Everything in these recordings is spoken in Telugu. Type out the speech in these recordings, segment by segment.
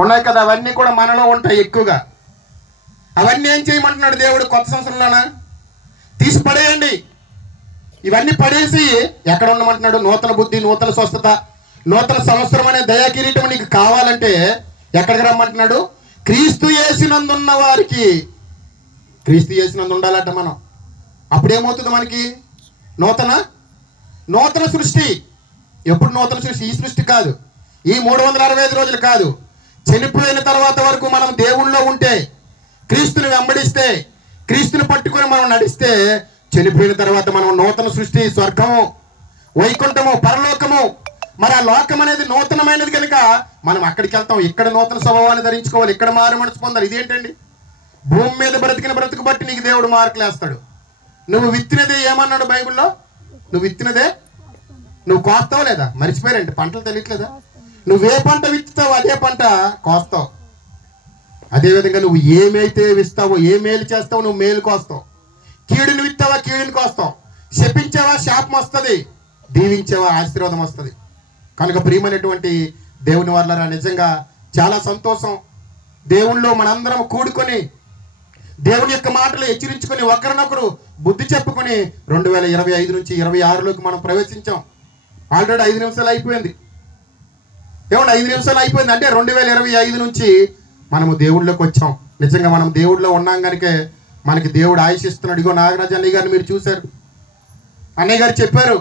ఉన్నాయి కదా, అవన్నీ కూడా మనలో ఉంటాయి ఎక్కువగా. అవన్నీ ఏం చేయమంటున్నాడు దేవుడు కొత్త సంవత్సరంలోనా? తీసి పడేయండి. ఇవన్నీ పడేసి ఎక్కడ ఉండమంటున్నాడు? నూతన బుద్ధి, నూతన స్వస్థత, నూతన సంవత్సరం అనే దయాకిరీటం నీకు కావాలంటే ఎక్కడికి రమ్మంటున్నాడు? క్రీస్తు యేసునందున్న వారికి. క్రీస్తు యేసునందు ఉండాలంట మనం. అప్పుడేమవుతుంది మనకి? నూతన సృష్టి. ఎప్పుడు నూతన సృష్టి? ఈ సృష్టి కాదు, ఈ 365 రోజులు కాదు. చనిపోయిన తర్వాత వరకు మనం దేవుళ్ళో ఉంటే, క్రీస్తుని వెంబడిస్తే, క్రీస్తుని పట్టుకొని మనం నడిస్తే, చనిపోయిన తర్వాత మనం నూతన సృష్టి, స్వర్గము, వైకుంఠము, పరలోకము. మరి ఆ లోకం అనేది నూతనమైనది కనుక మనం అక్కడికి వెళ్తాం. ఇక్కడ నూతన స్వభావాన్ని ధరించుకోవాలి, ఇక్కడ మారు మనసు పొందాలి. ఇదేంటండి? భూమి మీద బ్రతికిన బ్రతుకు బట్టి నీకు దేవుడు మార్కులు వేస్తాడు. నువ్వు విత్తినదే ఏమన్నాడు బైబిల్లో? నువ్వు విత్తినదే నువ్వు కోస్తావు లేదా? మర్చిపోయారంటే పంటలు తెలియట్లేదా? నువ్వే పంట విత్తుతావు అదే పంట కోస్తావు. అదేవిధంగా నువ్వు ఏమైతే విస్తావో, ఏ మేలు చేస్తావో నువ్వు మేలు కోస్తావు. కీడుని విత్తావా కీడుని కోస్తావు. శపించావా శాపం వస్తుంది, దీవించావా ఆశీర్వాదం వస్తుంది. కనుక ప్రియమైనటువంటి దేవుని వాళ్ళరా, నిజంగా చాలా సంతోషం. దేవుళ్ళో మనందరం కూడుకొని దేవుని యొక్క మాటలు హెచ్చరించుకొని ఒకరినొకరు బుద్ధి చెప్పుకొని 2025 నుంచి 26లోకి మనం ప్రవేశించాం. ఆల్రెడీ 5 నిమిషాలు అయిపోయింది. ఏమంటే 5 నిమిషాలు అయిపోయింది అంటే 2025 నుంచి మనము దేవుళ్ళలోకి వచ్చాం. నిజంగా మనం దేవుడిలో ఉన్నాం కనుకే మనకి దేవుడు ఆయుషిస్తున్నాడు. ఇగో నాగరాజు అన్నయ్య గారిని మీరు చూశారు, అన్నయ్య గారు చెప్పారు,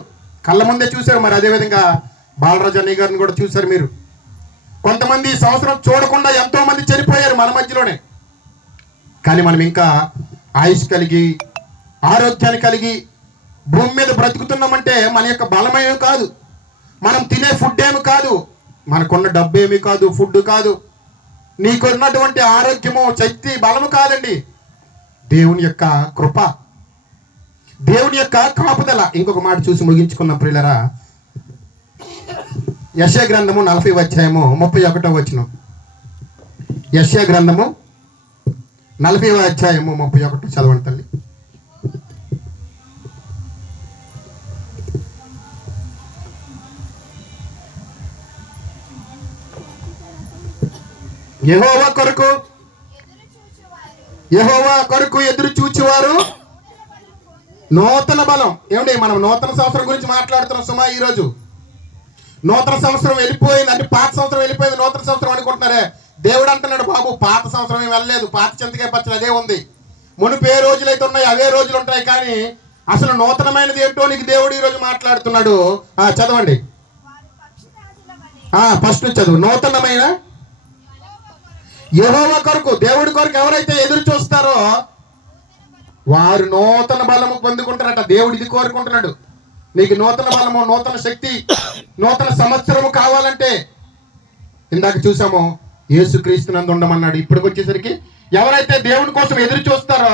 కళ్ళ ముందే చూశారు. మరి అదేవిధంగా బాలరాజు అన్నయ్య గారిని కూడా చూశారు మీరు. కొంతమంది ఈ సంవత్సరం చూడకుండా ఎంతో మంది చనిపోయారు మన మధ్యలోనే. కానీ మనం ఇంకా ఆయుష్ కలిగి, ఆరోగ్యాన్ని కలిగి భూమి మీద బ్రతుకుతున్నామంటే మన యొక్క బలమేమి కాదు, మనం తినే ఫుడ్ ఏమి కాదు, మనకున్న డబ్బు ఏమి కాదు, ఫుడ్ కాదు, నీకున్నటువంటి ఆరోగ్యము, శక్తి, బలము కాదండి. దేవుని యొక్క కృప, దేవుని యొక్క కాపుదల. ఇంకొక మాట చూసి ముగించుకున్న ప్రియులరా, యెషయా గ్రంథము 40వ అధ్యాయము 31వ వచనం. యెషయా గ్రంథము 40వ అధ్యాయము 31 చదవండి తల్లి. యెహోవా కొరకు ఎదురు చూచువారు నూతన బలం. ఏమండి, మనం నూతన సంవత్సరం గురించి మాట్లాడుతున్నాం సుమా. ఈరోజు నూతన సంవత్సరం వెళ్ళిపోయింది అంటే పాత సంవత్సరం వెళ్ళిపోయింది, నూతన సంవత్సరం అనుకుంటున్నారే. దేవుడు అంటున్నాడు, బాబు పాత సంవత్సరం ఏం వెళ్ళలేదు, పాత చింతకాయ పచ్చడి అదే ఉంది. మునుపు ఏ రోజులు అయితే ఉన్నాయి అవే రోజులు ఉంటాయి. కానీ అసలు నూతనమైనది ఏంటో నీకు దేవుడు ఈరోజు మాట్లాడుతున్నాడు. చదవండి, ఫస్ట్ చదువు. నూతనమైన యెహోవా కొరకు, దేవుడి కొరకు ఎవరైతే ఎదురు చూస్తారో వారు నూతన బలము పొందుకుంటారట. దేవుడు ఇది కోరుకుంటున్నాడు. నీకు నూతన బలము, నూతన శక్తి, నూతన సంవత్సరము కావాలంటే ఇందాక చూసాము, యేసుక్రీస్తునందు ఉండమన్నాడు. ఇప్పటికి వచ్చేసరికి ఎవరైతే దేవుని కోసం ఎదురు చూస్తారో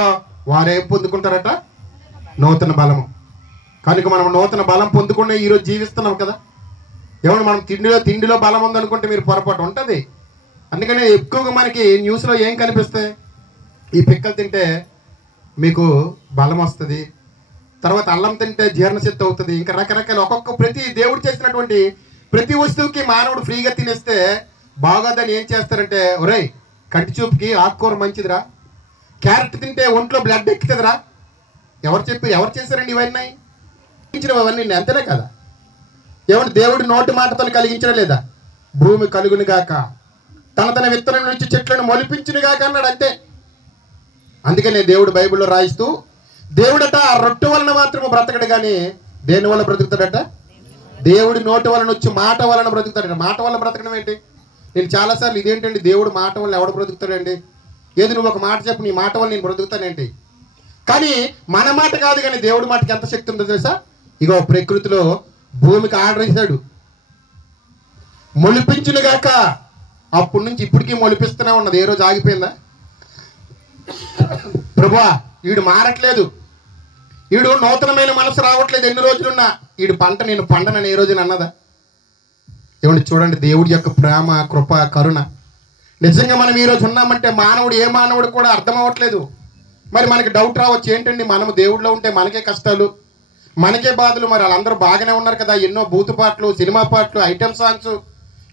వారేం పొందుకుంటారట? నూతన బలము. కనుక మనం నూతన బలం పొందుకునే ఈరోజు జీవిస్తున్నాం కదా. ఏమన్నా మనం తిండిలో బలం ఉందనుకుంటే మీరు పొరపాటు ఉంటుంది. అందుకనే ఎక్కువగా మనకి న్యూస్లో ఏం కనిపిస్తాయి? ఈ పిక్కలు తింటే మీకు బలం వస్తుంది, తర్వాత అల్లం తింటే జీర్ణశక్తి అవుతుంది, ఇంకా రకరకాల ప్రతి దేవుడు చేసినటువంటి ప్రతి వస్తువుకి మానవుడు ఫ్రీగా తినేస్తే బాగోదని ఏం చేస్తారంటే, ఒరేయ్ కంటి చూపుకి ఆకుకూర మంచిదిరా, క్యారెట్ తింటే ఒంట్లో బ్లడ్ ఎక్కుతుందిరా. ఎవరు చేశారండి ఇవన్నీ? అవన్నీ అంతేనే కదా. ఏమంటే దేవుడు నోటి మాటతో కలిగించడం లేదా? భూమి కలుగును గాక, తన విత్తనం నుంచి చెట్లను మొలిపించును గాక అన్నాడు. అంతే. అందుకనే దేవుడు బైబిల్లో రాయిస్తూ, దేవుడట ఆ రొట్టె వలన మాత్రము బ్రతకడు కానీ దేని వల్ల బ్రతుకుతాడట? దేవుడి నోటి వలన వచ్చి మాట వలన బ్రతుకుతాడట. మాట వల్ల బ్రతకడం ఏంటి? నేను చాలాసార్లు ఇదేంటండి, దేవుడు మాట వల్ల ఎవడు బ్రతుకుతాడండి? ఏది నువ్వు ఒక మాట చెప్పు, నీ మాట వల్ల నేను బ్రతుకుతానేంటి? కానీ మన మాట కాదు, కానీ దేవుడి మాటకి ఎంత శక్తి ఉందో తెలుసా? ఇగో ప్రకృతిలో భూమికి ఆర్డర్ ఇచ్చాడు, మొలిపించునుగాక. అప్పటి నుంచి ఇప్పటికీ మొలిపిస్తూనే ఉన్నది. ఏ రోజు ఆగిపోయిందా? ప్రభువా వీడు మారట్లేదు, వీడు నూతనమైన మనసు రావట్లేదు, ఎన్ని రోజులున్నా వీడు పంట నేను పండనని ఏ రోజున అన్నదా? ఏమండి చూడండి దేవుడి యొక్క ప్రేమ, కృప, కరుణ. నిజంగా మనం ఈరోజు ఉన్నామంటే మానవుడు, ఏ మానవుడు కూడా అర్థం అవ్వట్లేదు. మరి మనకి డౌట్ రావచ్చు, ఏంటండి మనము దేవుడిలో ఉంటే మనకే కష్టాలు, మనకే బాధలు. మరి వాళ్ళందరూ బాగానే ఉన్నారు కదా, ఎన్నో బూతు పాటలు, సినిమా పాటలు, ఐటమ్ సాంగ్స్,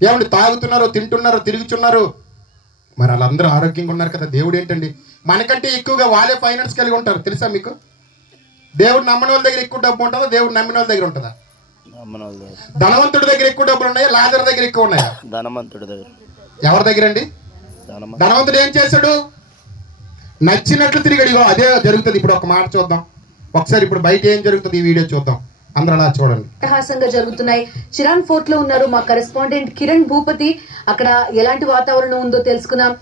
ఏమండి తాగుతున్నారు, తింటున్నారు, తిరుగుతున్నారు, మరి వాళ్ళందరూ ఆరోగ్యంగా ఉన్నారు కదా. దేవుడు ఏంటండి మనకంటే ఎక్కువగా వాళ్ళే ఫైనాన్స్ కలిగి ఉంటారు తెలుసా మీకు? దేవుడు నమ్మని వాళ్ళ దగ్గర ఎక్కువ డబ్బు ఉంటుందా, దేవుడు నమ్మిన వాళ్ళ దగ్గర ఉంటుందా? ధనవంతుడి దగ్గర ఎక్కువ డబ్బులు ఉన్నాయా, లాజర్ దగ్గర ఎక్కువ ఉన్నాయా? ధనవంతుడి దగ్గర. ఎవరి దగ్గర అండి? ధనవంతుడు ఏం చేశాడు? నచ్చినట్లు తిరిగాడు. ఇగో అదే జరుగుతుంది. ఇప్పుడు ఒక మాట చూద్దాం ఒకసారి. ఇప్పుడు బయట ఏం జరుగుతుంది ఈ వీడియో చూద్దాం. అందరూ అలా చూడండి. అట్టహాసంగా జరుగుతున్నాయి. చిరాన్ ఫోర్ట్ లో ఉన్నారు మా కరెస్పాండెంట్ కిరణ్ భూపతి. అక్కడ ఎలాంటి వాతావరణం ఉందో తెలుసుకుందాం.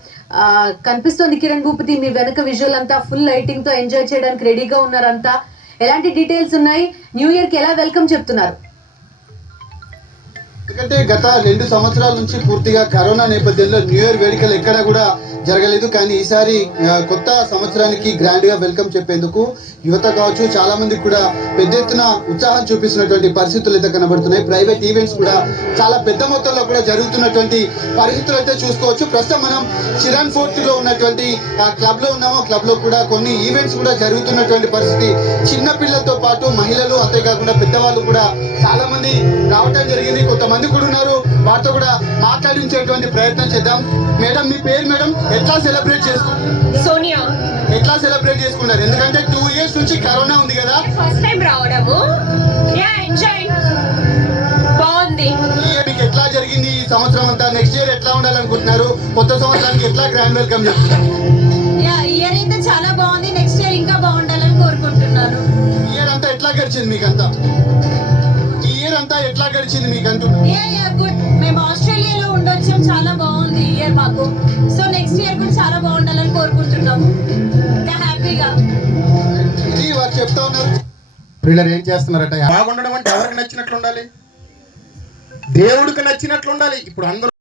కనిపిస్తోంది కిరణ్ భూపతి, మీ వెనక విజువల్ అంతా ఫుల్ లైటింగ్ తో ఎంజాయ్ చేయడానికి రెడీగా ఉన్నారంతా. ఎలాంటి డీటెయిల్స్ ఉన్నాయి? న్యూ ఇయర్ కి ఎలా వెల్కమ్ చెప్తున్నారు? ఎందుకంటే గత 2 సంవత్సరాల నుంచి పూర్తిగా కరోనా నేపథ్యంలో న్యూ ఇయర్ వేడుకలు ఎక్కడా కూడా జరగలేదు. కానీ ఈసారి కొత్త సంవత్సరానికి గ్రాండ్ గా వెల్కమ్ చెప్పేందుకు యువత కావచ్చు, చాలా మంది కూడా పెద్ద ఎత్తున ఉత్సాహం చూపిస్తున్నటువంటి పరిస్థితులు అయితే కనబడుతున్నాయి. ప్రైవేట్ ఈవెంట్స్ కూడా చాలా పెద్ద మొత్తంలో కూడా జరుగుతున్నటువంటి పరిస్థితులు అయితే చూసుకోవచ్చు. ప్రస్తుతం మనం చిరాన్ ఫోర్ట్ లో ఉన్నటువంటి క్లబ్ లో ఉన్నాము. క్లబ్ లో కూడా కొన్ని ఈవెంట్స్ కూడా జరుగుతున్నటువంటి పరిస్థితి. చిన్న పిల్లలతో పాటు మహిళలు, అంతేకాకుండా పెద్దవాళ్ళు కూడా చాలా మంది రావటం జరిగింది. కొంతమంది కూడా ఉన్నారు, వారితో కూడా మాట్లాడించేటువంటి ప్రయత్నం చేద్దాం. మేడం, మీ పేరు మేడం? ఎట్లా సెలబ్రేట్ చేసుకుంటారు? సోనియా. ఎట్లా సెలబ్రేట్ చేసుకున్నారు? ఎందుకంటే 2 years నుంచి కరోనా ఉంది కదా. ఫస్ట్ టైం రావడము. Yeah, enjoy. బాగుంది. మీకు ఎట్లా జరిగింది ఈ సంవత్సరం అంతా? నెక్స్ట్ ఇయర్ ఎట్లా ఉండాలనుకుంటున్నారు? కొత్త సంవత్సరానికి ఎట్లా గ్రాండ్ వెల్కమ్ చెప్తున్నారు? యా, ఇయర్ అయితే చాలా బాగుంది. నెక్స్ట్ ఇయర్ ఇంకా బాగుండాలని కోరుకుంటున్నాను. ఇయర్ అంతా ఎట్లా గడిచింది మీకంతా? ఈ ఇయర్ అంతా ఎట్లా గడిచింది మీకు అంటున్నా? Yeah good. మేము ఆస్ట్రేలియాలో ఉండొచ్చాం, చాలా బాగుంది ఈ ఇయర్ మాకు. సో నెక్స్ట్ ఇయర్ కూడా చాలా బాగుండాలని కోరుకుంటున్నాము. ఇంకా హ్యాపీగా. ఇది వారు చెప్తా ఉన్నారు. పిల్లలు ఏం చేస్తున్నారట? బాగుండడం అంటే ఎవరికి నచ్చినట్లు ఉండాలి? దేవుడికి నచ్చినట్లు ఉండాలి. ఇప్పుడు అందరూ